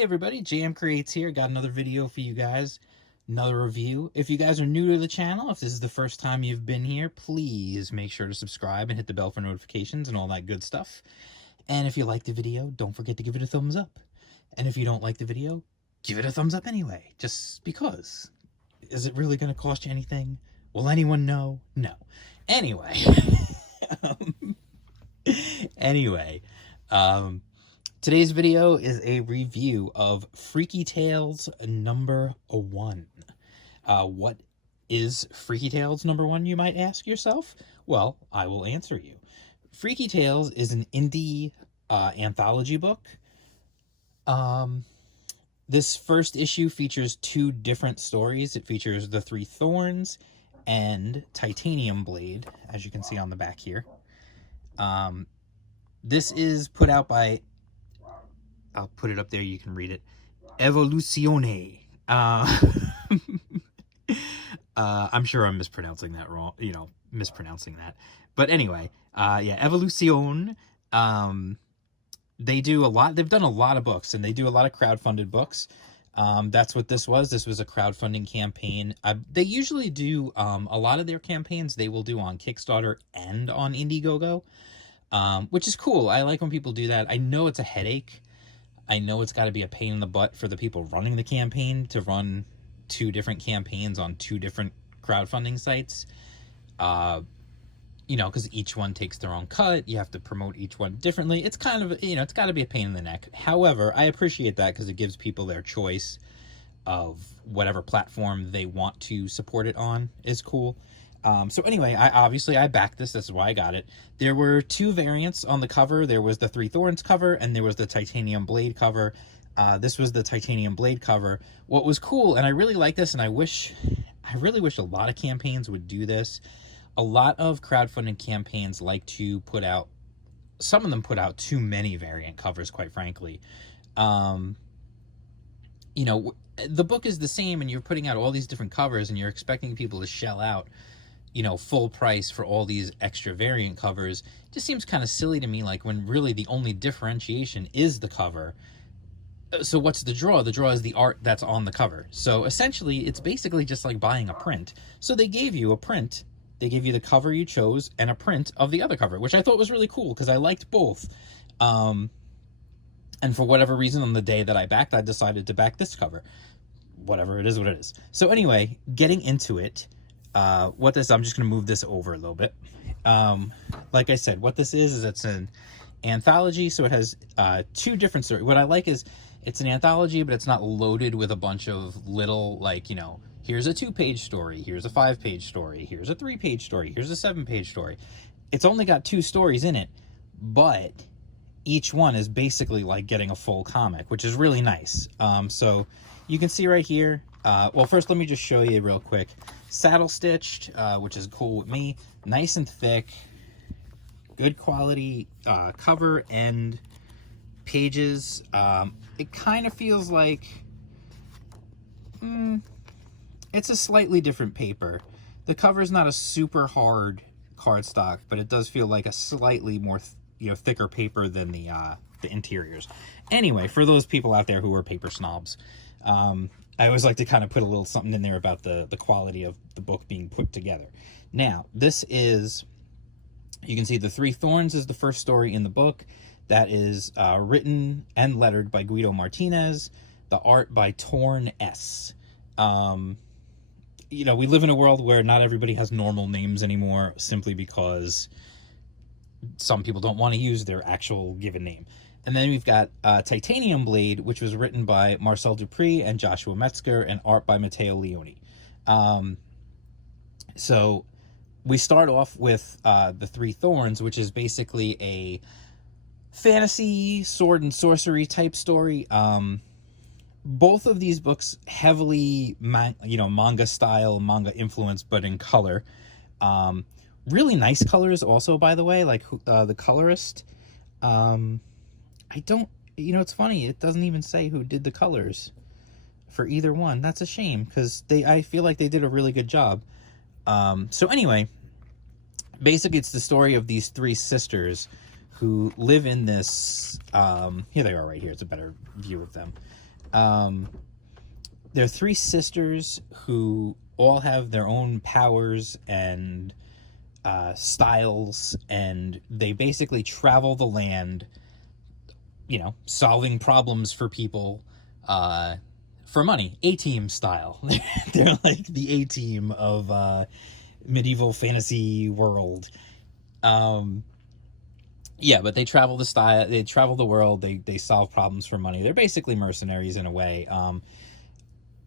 Hey everybody, JM Creates here. Got another video for you guys, another review. If you guys are new to the channel, if this is the first time you've been here, please make sure to subscribe and hit the bell for notifications and all that good stuff. And if you like the video, don't forget to give it a thumbs up. And if you don't like the video, give it a thumbs up anyway, just because. Is it really going to cost you anything? Will anyone know? No. Anyway. Today's video is a review of Freaky Tales #1. What is Freaky Tales #1, you might ask yourself? Well, I will answer you. Freaky Tales is an indie anthology book. This first issue features two different stories. It features the Three Thorns and Titanium Blade, as you can see on the back here. This is put out by, I'll put it up there, you can read it, Evoluzione. I'm sure I'm mispronouncing that wrong, But anyway, yeah, Evoluzione. They've done a lot of books, and they do a lot of crowdfunded books. That's what this was. This was a crowdfunding campaign. They usually do a lot of their campaigns, they will do on Kickstarter and on Indiegogo, which is cool. I like when people do that. I know it's a headache. I know it's got to be a pain in the butt for the people running the campaign to run two different campaigns on two different crowdfunding sites. Because each one takes their own cut. You have to promote each one differently. It's kind of, it's got to be a pain in the neck. However, I appreciate that because it gives people their choice of whatever platform they want to support it on is cool. So anyway, I backed this. This is why I got it. There were two variants on the cover. There was the Three Thorns cover and there was the Titanium Blade cover. This was the Titanium Blade cover. What was cool, and I really like this, and I really wish a lot of campaigns would do this. A lot of crowdfunding campaigns like to put out, some of them put out too many variant covers, quite frankly. The book is the same and you're putting out all these different covers and you're expecting people to shell out, full price for all these extra variant covers. It just seems kind of silly to me, like when really the only differentiation is the cover. So what's the draw? The draw is the art that's on the cover. So essentially it's basically just like buying a print. So they gave you a print. They gave you the cover you chose and a print of the other cover, which I thought was really cool because I liked both. And for whatever reason, on the day that I backed, I decided to back this cover. Whatever, it is what it is. So anyway, getting into it, I'm just going to move this over a little bit. Like I said, what this is it's an anthology, so it has two different stories. What I like is it's an anthology, but it's not loaded with a bunch of little, here's a 2-page story, here's a 5-page story, here's a 3-page story, here's a 7-page story. It's only got 2 stories in it, but each one is basically like getting a full comic, which is really nice. So you can see right here, well, first let me just show you real quick. Saddle stitched, which is cool with me. Nice and thick, good quality cover and pages. It kind of feels like it's a slightly different paper. The cover is not a super hard cardstock, but it does feel like a slightly more thicker paper than the interiors. Anyway, for those people out there who are paper snobs, I always like to kind of put a little something in there about the quality of the book being put together. Now, this is, you can see the Three Thorns is the first story in the book. That is written and lettered by Guido Martinez. The art by Torn S. We live in a world where not everybody has normal names anymore simply because some people don't want to use their actual given name. And then we've got Titanium Blade, which was written by Marcel Dupree and Joshua Metzger, and art by Matteo Leoni. So we start off with the Three Thorns, which is basically a fantasy sword and sorcery type story. Both of these books heavily manga style, manga influence, but in color. Really nice colors also, by the way, like the colorist. It's funny, it doesn't even say who did the colors for either one. That's a shame because I feel like they did a really good job. So anyway, basically it's the story of these three sisters who live in this, here they are right here, it's a better view of them. They're three sisters who all have their own powers and styles, and they basically travel the land, solving problems for people for money, A-team style. They're like the A-team of medieval fantasy world. But they travel the world, they solve problems for money. They're basically mercenaries in a way.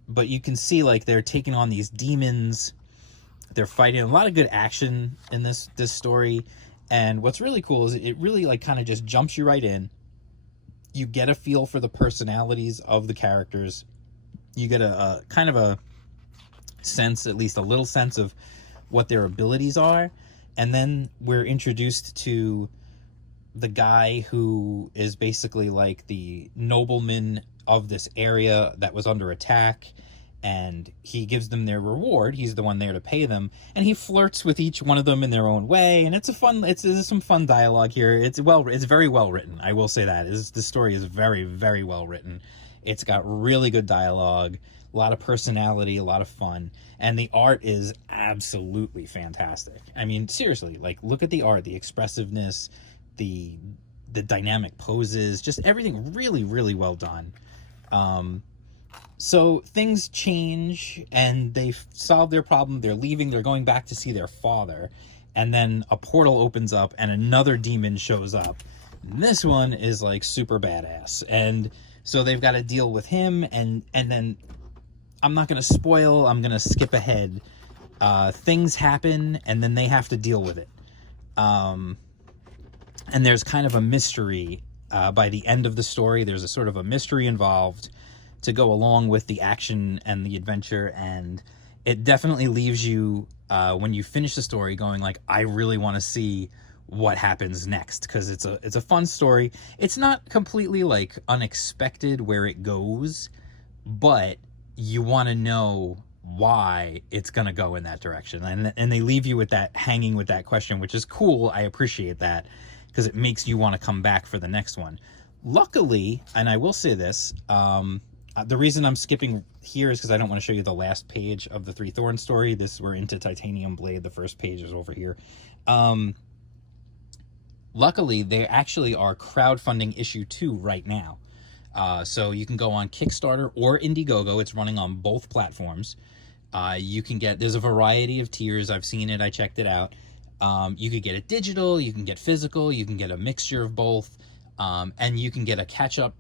But you can see like they're taking on these demons. They're fighting. A lot of good action in this story. And what's really cool is it really like kind of just jumps you right in. You get a feel for the personalities of the characters. You get a kind of a sense, at least a little sense, of what their abilities are. And then we're introduced to the guy who is basically like the nobleman of this area that was under attack, and he gives them their reward. He's the one there to pay them, and he flirts with each one of them in their own way. And there's some fun dialogue here. It's very well written. I will say that the story is very, very well written. It's got really good dialogue, a lot of personality, a lot of fun, and the art is absolutely fantastic. I mean, seriously, like look at the art, the expressiveness, the dynamic poses, just everything really, really well done. So things change, and they solve their problem. They're leaving. They're going back to see their father, and then a portal opens up, and another demon shows up. And this one is like super badass, and so they've got to deal with him. And then I'm not going to spoil. I'm going to skip ahead. Things happen, and then they have to deal with it. And there's kind of a mystery by the end of the story. There's a sort of a mystery involved to go along with the action and the adventure, and it definitely leaves you when you finish the story going like, I really want to see what happens next, because it's a fun story. It's not completely like unexpected where it goes, but you want to know why it's going to go in that direction, and they leave you with that, hanging with that question, which is cool. I appreciate that, because it makes you want to come back for the next one. Luckily, and I will say this, the reason I'm skipping here is because I don't want to show you the last page of the Three Thorns story. We're into Titanium Blade. The first page is over here. Luckily, they actually are crowdfunding issue 2 right now. So you can go on Kickstarter or Indiegogo. It's running on both platforms. There's a variety of tiers. I've seen it. I checked it out. You could get it digital, you can get physical, you can get a mixture of both, and you can get a catch-up,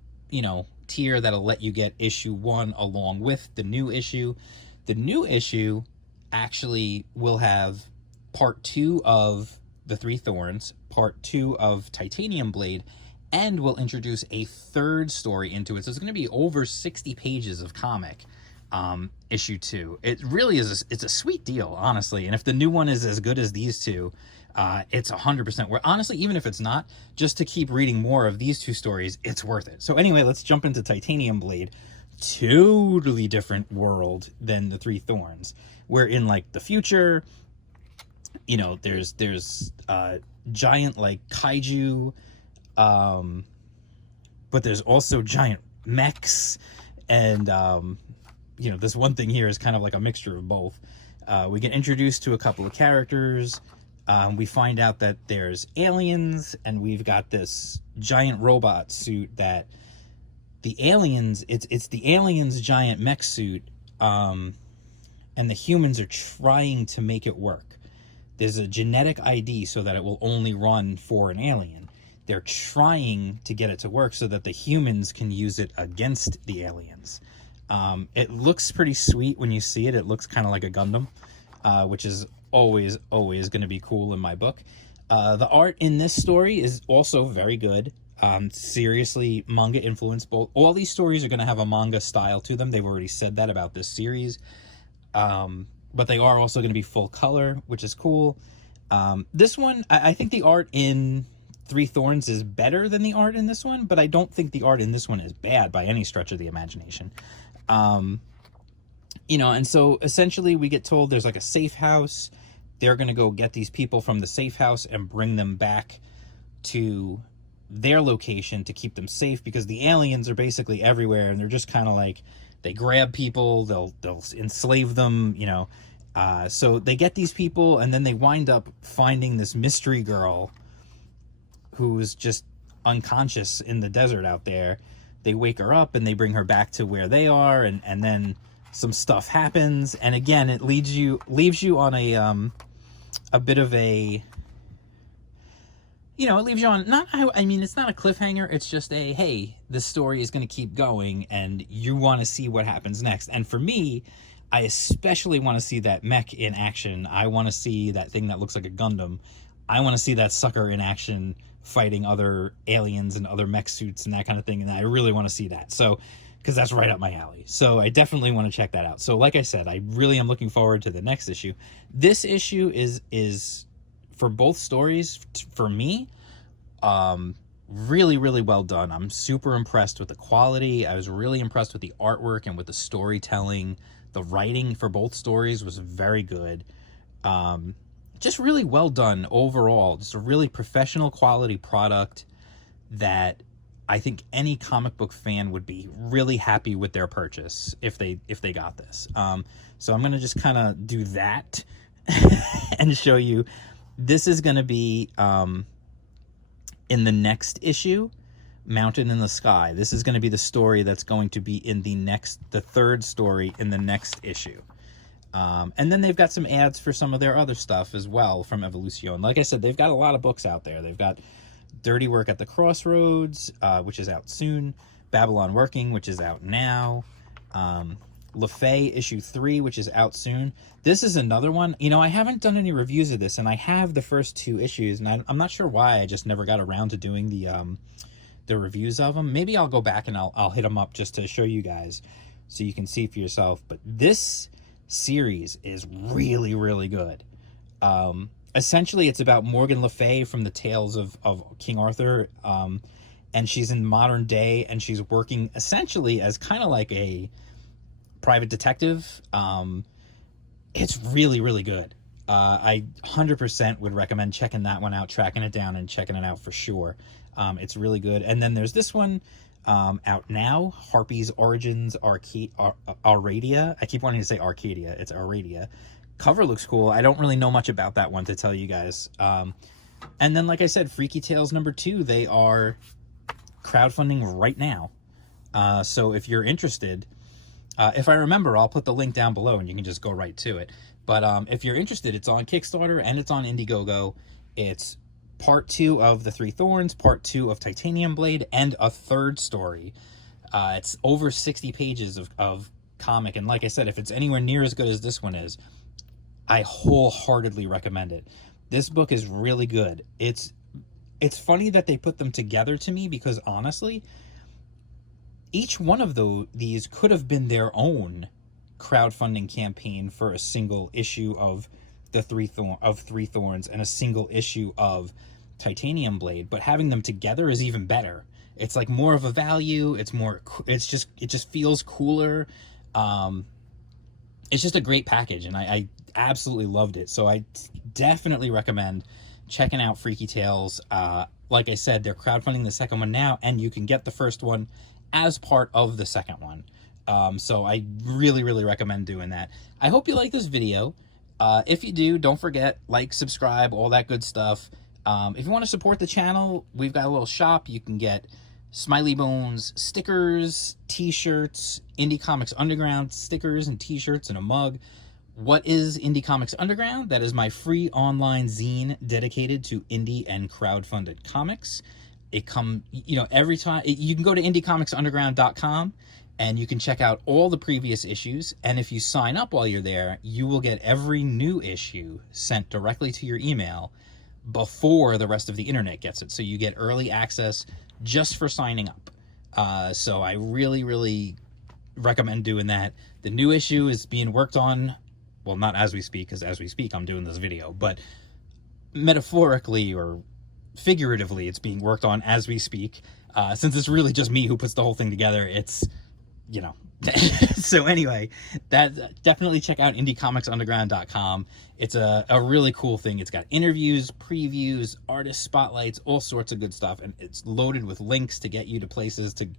tier that'll let you get issue 1 along with the new issue. The new issue actually will have part 2 of the Three Thorns, part 2 of Titanium Blade, and will introduce a third story into it. So it's going to be over 60 pages of comic. Issue 2. It really is. It's a sweet deal, honestly. And if the new one is as good as these two, it's 100%. Where honestly, even if it's not, just to keep reading more of these two stories, it's worth it. So anyway, let's jump into Titanium Blade. Totally different world than the Three Thorns. We're in like the future. There's giant like kaiju, but there's also giant mechs, and this one thing here is kind of like a mixture of both. We get introduced to a couple of characters. We find out that there's aliens, and we've got this giant robot suit that the aliens, it's the aliens' giant mech suit, and the humans are trying to make it work. There's a genetic ID so that it will only run for an alien. They're trying to get it to work so that the humans can use it against the aliens. It looks pretty sweet when you see it. It looks kind of like a Gundam, which is always going to be cool in my book. The art in this story is also very good. Seriously, manga influenced. All these stories are going to have a manga style to them. They've already said that about this series. But they are also going to be full color, which is cool. This one, I think the art in Three Thorns is better than the art in this one, but I don't think the art in this one is bad by any stretch of the imagination. And so essentially we get told there's like a safe house. They're going to go get these people from the safe house and bring them back to their location to keep them safe, because the aliens are basically everywhere, and they're just kind of like, they grab people, they'll enslave them, you know. So they get these people, and then they wind up finding this mystery girl who's just unconscious in the desert out there. They wake her up and they bring her back to where they are, and then some stuff happens, and again it leaves you on a bit of a, you know, it leaves you on, not, I mean, it's not a cliffhanger, it's just a, hey, this story is going to keep going and you want to see what happens next. And for me, I especially want to see that mech in action. I want to see that thing that looks like a Gundam. I want to see that sucker in action fighting other aliens and other mech suits and that kind of thing, and I really want to see that. So, because that's right up my alley. So I definitely want to check that out. So like I said, I really am looking forward to the next issue. This issue is for both stories, for me, really, really well done. I'm super impressed with the quality. I was really impressed with the artwork and with the storytelling. The writing for both stories was very good. Just really well done overall. Just a really professional quality product that I think any comic book fan would be really happy with their purchase if they got this. So I'm going to just kind of do that and show you. This is going to be in the next issue, Mountain in the Sky. This is going to be the story that's going to be in the third story in the next issue. And then they've got some ads for some of their other stuff as well from Evolution. Like I said, they've got a lot of books out there. They've got Dirty Work at the Crossroads, which is out soon. Babylon Working, which is out now. LaFay issue 3, which is out soon. This is another one. You know, I haven't done any reviews of this, and I have the first 2 issues, and I'm not sure why. I just never got around to doing the reviews of them. Maybe I'll go back and I'll hit them up just to show you guys so you can see for yourself. But this series is really, really good. Essentially, it's about Morgan Le Fay from the Tales of King Arthur, and she's in modern day, and she's working essentially as kind of like a private detective. It's really, really good. I 100% would recommend checking that one out, tracking it down and checking it out for sure. It's really good. And then there's this one out now, Harpy's Origins Aradia. I keep wanting to say Arcadia. It's Aradia. Cover looks cool. I don't really know much about that one to tell you guys. And then, like I said, Freaky Tales #2, they are crowdfunding right now. So if you're interested, if I remember, I'll put the link down below and you can just go right to it. But if you're interested, it's on Kickstarter and it's on Indiegogo. It's part 2 of the Three Thorns, part 2 of Titanium Blade, and a third story. It's over 60 pages of comic, and like I said, if it's anywhere near as good as this one is, I wholeheartely recommend it. This book is really good. It's funny that they put them together to me, because honestly, each one of these could have been their own crowdfunding campaign for a single issue of Three Thorns and a single issue of Titanium Blade, but having them together is even better. It's like more of a value. It just feels cooler. It's just a great package, and I absolutely loved it. So I definitely recommend checking out Freaky Tales. Like I said, they're crowdfunding the second one now, and you can get the first one as part of the second one. So I really, really recommend doing that. I hope you like this video. If you do, don't forget, like, subscribe, all that good stuff. If you want to support the channel, we've got a little shop. You can get Smiley Bones stickers, t-shirts, Indie Comics Underground stickers and t-shirts, and a mug. What is Indie Comics Underground? That is my free online zine dedicated to indie and crowdfunded comics. It every time you can go to indiecomics.underground.com and you can check out all the previous issues. And if you sign up while you're there, you will get every new issue sent directly to your email before the rest of the internet gets it. So you get early access just for signing up. So I really, really recommend doing that. The new issue is being worked on. Well, not as we speak, because as we speak, I'm doing this video, but metaphorically or figuratively, it's being worked on as we speak. Since it's really just me who puts the whole thing together, it's you know. So anyway, that definitely check out indiecomics.underground.com. It's a really cool thing. It's got interviews, previews, artist spotlights, all sorts of good stuff, and it's loaded with links to get you to places to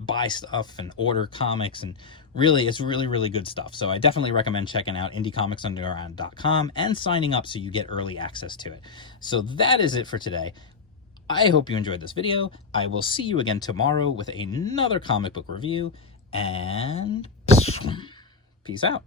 buy stuff and order comics, and really, it's really good stuff. So I definitely recommend checking out indiecomics.underground.com and signing up so you get early access to it. So that is it for today. I hope you enjoyed this video. I will see you again tomorrow with another comic book review, and peace out.